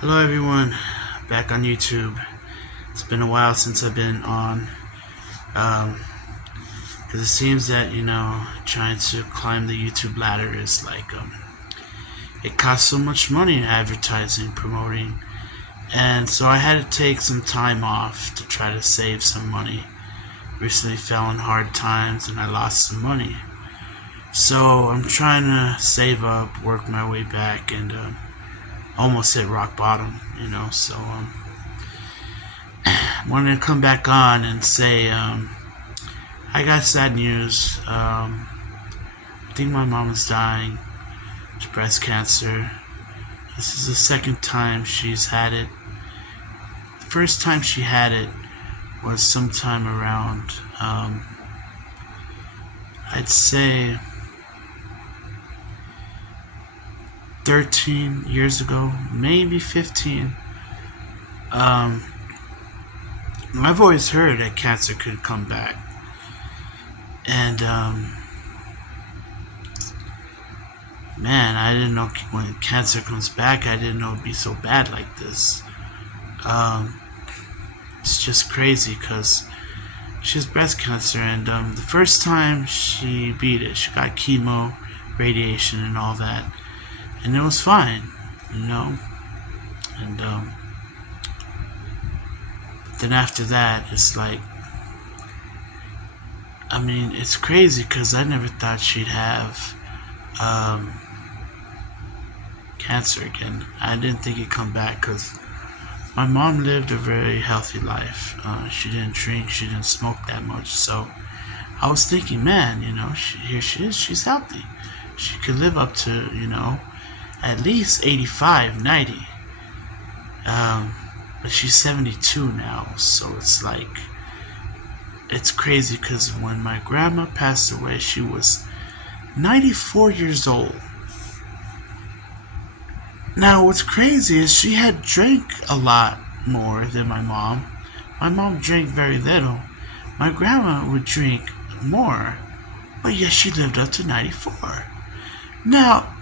Hello everyone, back on YouTube. It's been a while since I've been on, because it seems that, trying to climb the YouTube ladder is like, it costs so much money advertising, promoting, and so I had to take some time off to try to save some money. Recently fell in hard times and I lost some money. So I'm trying to save up, work my way back, and almost hit rock bottom, so wanted to come back on and say I got sad news. I think my mom is dying. It's breast cancer. This is the second time she's had it. The first time she had it was sometime around, I'd say 13 years ago, maybe 15. I've always heard that cancer could come back. And, man, I didn't know when cancer comes back, I didn't know it'd be so bad like this. It's just crazy because she has breast cancer, and the first time she beat it, she got chemo, radiation, and all that, and it was fine, and but then after that, it's like, it's crazy because I never thought she'd have cancer again. I didn't think it'd come back because my mom lived a very healthy life. She didn't drink, she didn't smoke that much. So I was thinking, man, here she is, she's healthy. She could live up to, at least 85, 90. But she's 72 now, so it's like, it's crazy because when my grandma passed away, she was 94 years old. Now, what's crazy is she had drank a lot more than my mom. My mom drank very little. My grandma would drink more, but yet she lived up to 94. Now,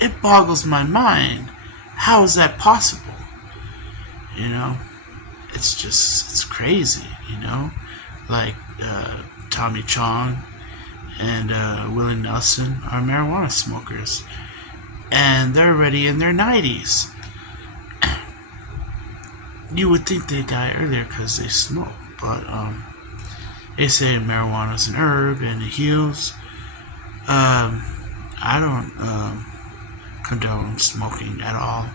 it boggles my mind. How is that possible? It's crazy, Like, Tommy Chong and Willie Nelson are marijuana smokers, and they're already in their 90s. You would think they die earlier because they smoke, but they say marijuana is an herb and it heals. I don't condone smoking at all.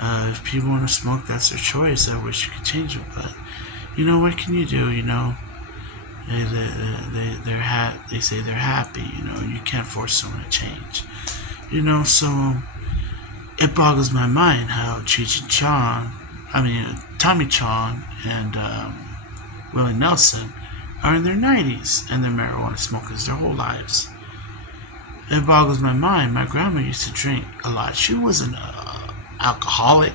If people want to smoke, that's their choice. I wish you could change it, but what can you do? They say they're happy. You can't force someone to change. So it boggles my mind how Tommy Chong and Willie Nelson are in their 90s and they're marijuana smokers their whole lives. It boggles my mind. My grandma used to drink a lot. She wasn't alcoholic,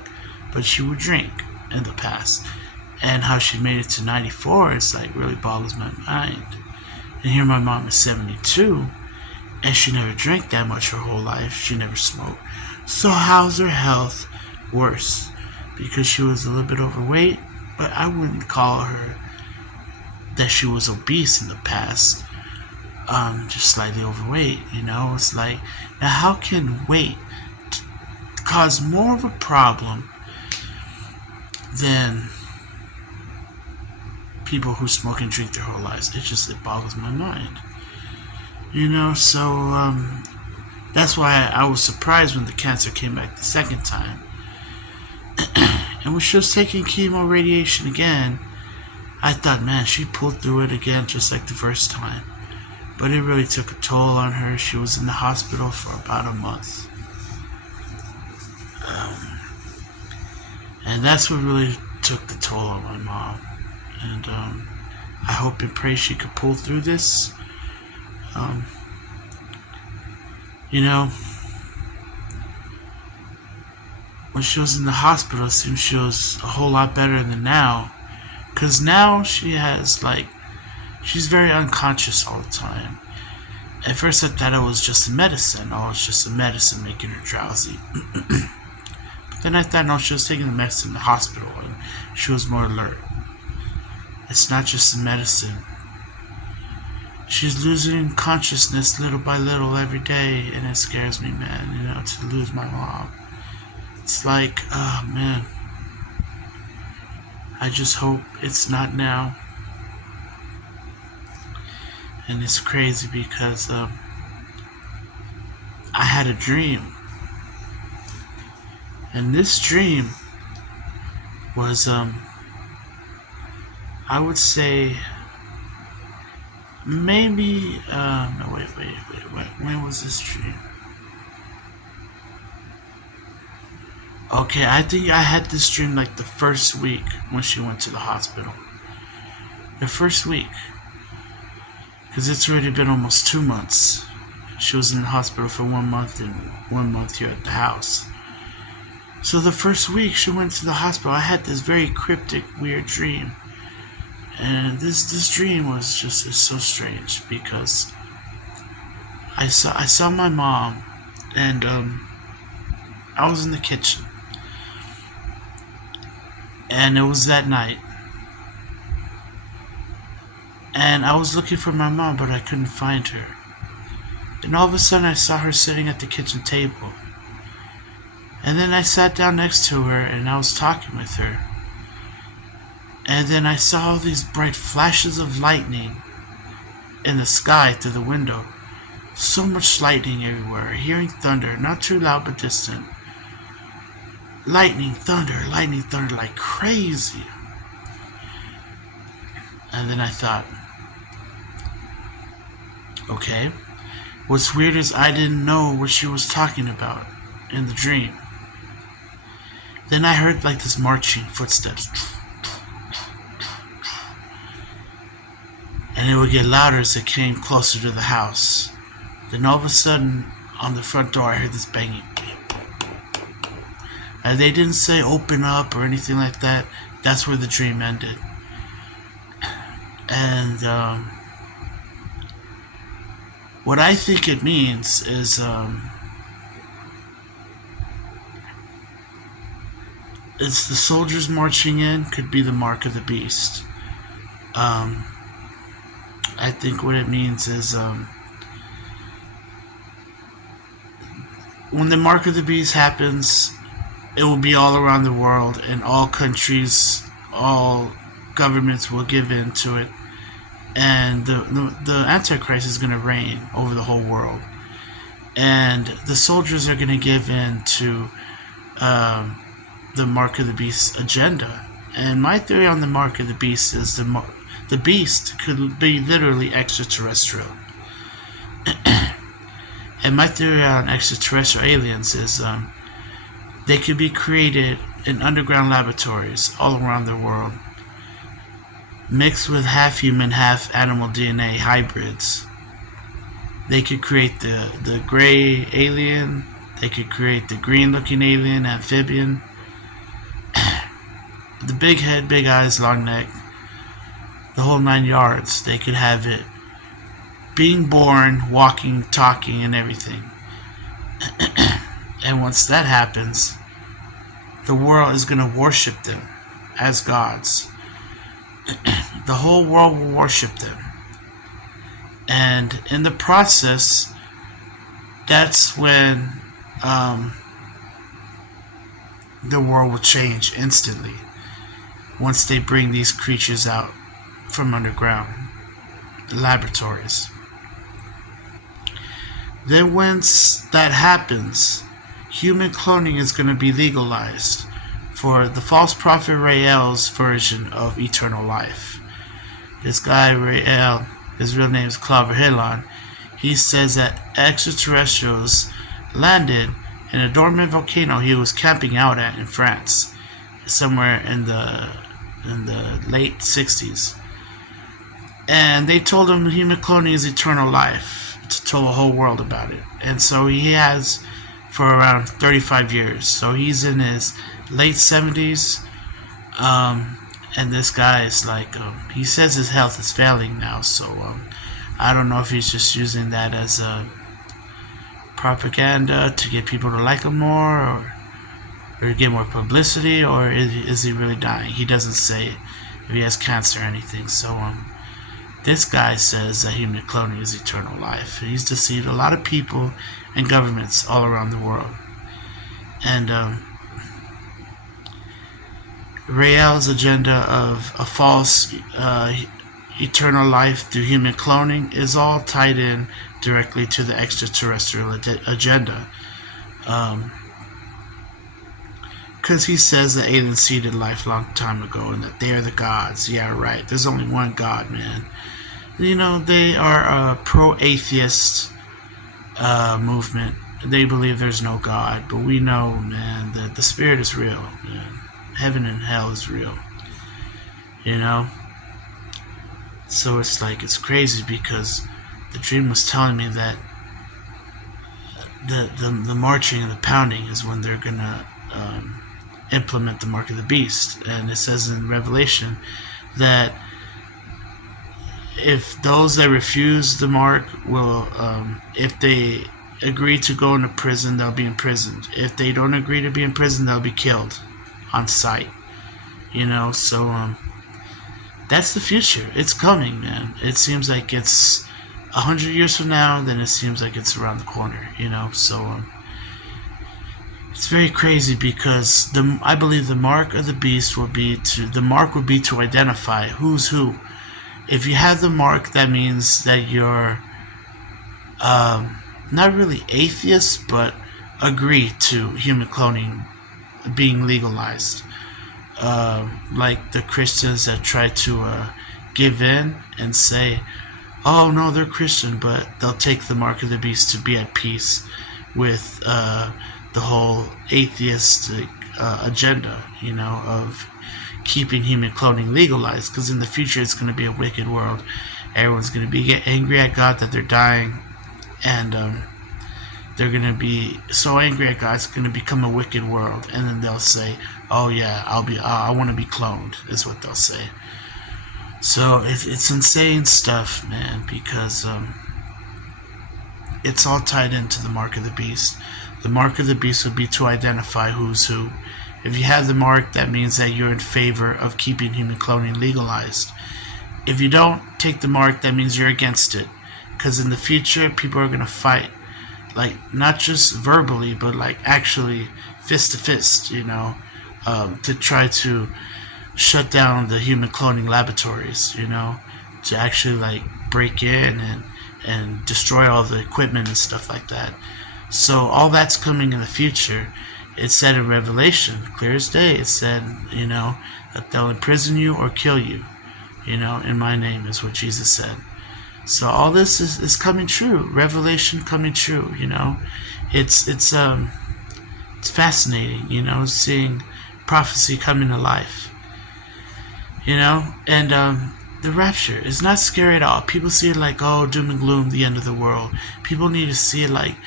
but she would drink in the past. And how she made it to 94, it's like really boggles my mind. And here my mom is 72, and she never drank that much her whole life. She never smoked. So how's her health worse? Because she was a little bit overweight, but I wouldn't call her that she was obese in the past. Just slightly overweight, It's like, now how can weight cause more of a problem than people who smoke and drink their whole lives? It boggles my mind. So that's why I was surprised when the cancer came back the second time. And when she was taking chemo radiation again, I thought, man, she pulled through it again just like the first time. But it really took a toll on her. She was in the hospital for about a month. And that's what really took the toll on my mom. And I hope and pray she could pull through this. When she was in the hospital, it seems she was a whole lot better than now. Because now she's very unconscious all the time. At first I thought it was just a medicine. Oh, it's just a medicine making her drowsy. But Then I thought, no, she was taking the medicine in the hospital and she was more alert. It's not just the medicine. She's losing consciousness little by little every day, and it scares me, man, to lose my mom. It's like, oh, man. I just hope it's not now. And it's crazy because I had a dream. And this dream was, I would say, maybe, no, wait, when was this dream? Okay, I think I had this dream like the first week when she went to the hospital. The first week. Because it's already been almost 2 months. She was in the hospital for 1 month and 1 month here at the house. So the first week she went to the hospital, I had this very cryptic, weird dream. And this dream was just, it's so strange because I saw my mom, and I was in the kitchen, and it was that night, and I was looking for my mom, but I couldn't find her. And all of a sudden I saw her sitting at the kitchen table, and then I sat down next to her and I was talking with her. And then I saw all these bright flashes of lightning in the sky through the window. So much lightning everywhere. Hearing thunder, not too loud but distant. Lightning, thunder, like crazy. And then I thought, okay, what's weird is I didn't know what she was talking about in the dream. Then I heard like this marching footsteps. And it would get louder as it came closer to the house. Then all of a sudden, on the front door, I heard this banging. And they didn't say open up or anything like that. That's where the dream ended. And what I think it means is it's the soldiers marching in, could be the mark of the beast. I think what it means is when the mark of the beast happens, it will be all around the world, and all countries, all governments will give in to it, and the Antichrist is going to reign over the whole world, and the soldiers are going to give in to the mark of the beast's agenda. And my theory on the mark of the beast is the beast could be literally extraterrestrial. And my theory on extraterrestrial aliens is they could be created in underground laboratories all around the world, mixed with half human, half animal DNA hybrids. They could create the gray alien, they could create the green looking alien, amphibian, the big head, big eyes, long neck, the whole 9 yards. They could have it being born, walking, talking, and everything. And once that happens, the world is going to worship them as gods. The whole world will worship them. And in the process, that's when the world will change instantly once they bring these creatures out from underground laboratories. Then once that happens, human cloning is going to be legalized for the false prophet Rael's version of eternal life. This guy Rael, his real name is Claver Hilon, he says that extraterrestrials landed in a dormant volcano he was camping out at in France, somewhere in the late 60s. And they told him human cloning is eternal life, to tell the whole world about it. And so he has for around 35 years. So he's in his late 70s. And this guy is like, he says his health is failing now. So I don't know if he's just using that as a propaganda to get people to like him more, or or to get more publicity, or is he really dying? He doesn't say if he has cancer or anything. So this guy says that human cloning is eternal life. He's deceived a lot of people and governments all around the world. And Rael's agenda of a false eternal life through human cloning is all tied in directly to the extraterrestrial agenda. Because he says that aliens seeded life a long time ago and that they are the gods. Yeah, right. There's only one God, man. You know, they are a pro-atheist movement. They believe there's no God, but we know, man, that the spirit is real, man. Heaven and hell is real, you know. So it's like, it's crazy because the dream was telling me that the marching and the pounding is when they're gonna implement the mark of the beast. And it says in Revelation that if those that refuse the mark will, if they agree to go into prison, they'll be imprisoned. If they don't agree to be in prison, they'll be killed on sight. You know, so that's the future. It's coming, man. It seems like it's 100 years from now, then it seems like it's around the corner, you know. So it's very crazy because I believe the mark of the beast will be to identify who's who. If you have the mark, that means that you're not really atheist, but agree to human cloning being legalized. Like the Christians that try to give in and say, oh no, they're Christian, but they'll take the mark of the beast to be at peace with the whole atheistic agenda, you know, of keeping human cloning legalized. Because in the future it's going to be a wicked world. Everyone's going to be angry at God that they're dying, and they're going to be so angry at God it's going to become a wicked world. And then they'll say, oh yeah, I want to be cloned, is what they'll say. So it's insane stuff, man, because it's all tied into the mark of the beast. The mark of the beast would be to identify who's who. If you have the mark, that means that you're in favor of keeping human cloning legalized. If you don't take the mark, that means you're against it. Because in the future, people are going to fight. Like, not just verbally, but like actually fist to fist, you know, to try to shut down the human cloning laboratories, you know, to actually like break in and destroy all the equipment and stuff like that. So all that's coming in the future. It said in Revelation, clear as day, it said, you know, that they'll imprison you or kill you, you know, in my name, is what Jesus said. So all this is coming true. Revelation coming true, you know. It's fascinating, you know, seeing prophecy coming to life. You know, and the rapture is not scary at all. People see it like, oh, doom and gloom, the end of the world. People need to see it like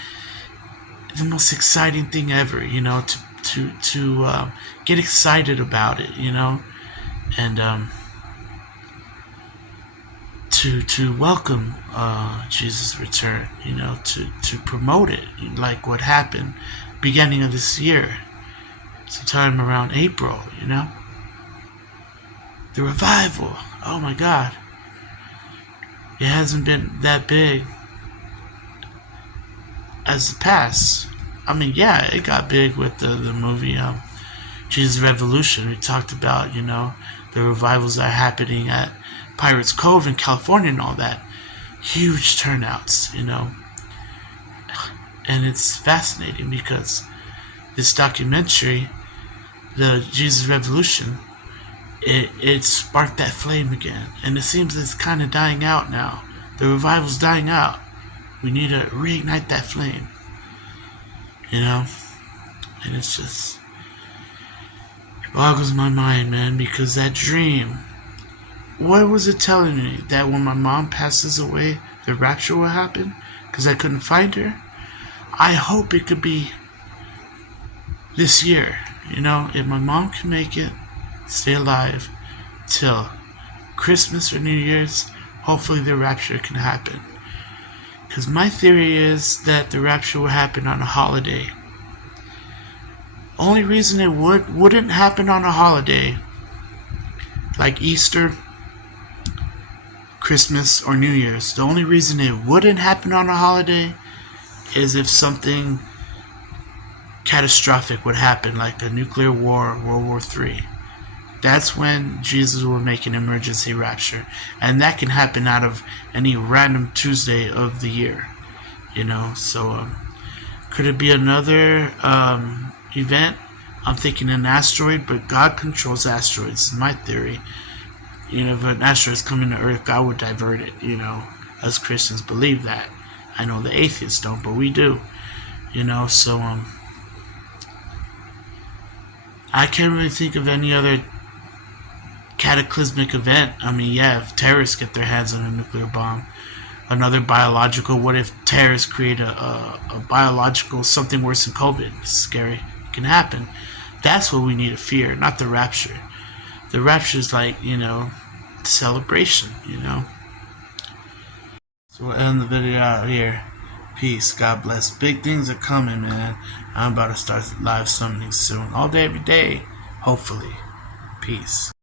the most exciting thing ever, you know, to get excited about it, you know, and to welcome Jesus' return, you know, to promote it, like what happened beginning of this year, sometime around April, you know. The revival, oh my God, it hasn't been that big as the past. I mean, yeah, it got big with the movie Jesus Revolution. We talked about, you know, the revivals that are happening at Pirates Cove in California and all that. Huge turnouts, you know. And it's fascinating because this documentary, the Jesus Revolution, it sparked that flame again. And it seems it's kind of dying out now. The revival's dying out. We need to reignite that flame, you know. And it's just, it boggles my mind, man, because that dream, what was it telling me? That when my mom passes away, the rapture will happen? Because I couldn't find her? I hope it could be this year, you know. If my mom can make it, stay alive till Christmas or New Year's, hopefully the rapture can happen. Because my theory is that the rapture will happen on a holiday. Only reason it wouldn't happen on a holiday like Easter, Christmas, or New Year's. The only reason it wouldn't happen on a holiday is if something catastrophic would happen, like a nuclear war, World War III. That's when Jesus will make an emergency rapture. And that can happen out of any random Tuesday of the year. So could it be another event? I'm thinking an asteroid, but God controls asteroids, is my theory. If an asteroid's coming to Earth, God would divert it. Us Christians believe that. I know the atheists don't, but we do. So I can't really think of any other cataclysmic event. If terrorists get their hands on a nuclear bomb, another biological. What if terrorists create a biological, something worse than COVID? It's scary. It can happen. That's what we need to fear, not the rapture. The rapture is like, celebration, So we'll end the video out here. Peace. God bless. Big things are coming, man. I'm about to start live summoning soon. All day, every day. Hopefully. Peace.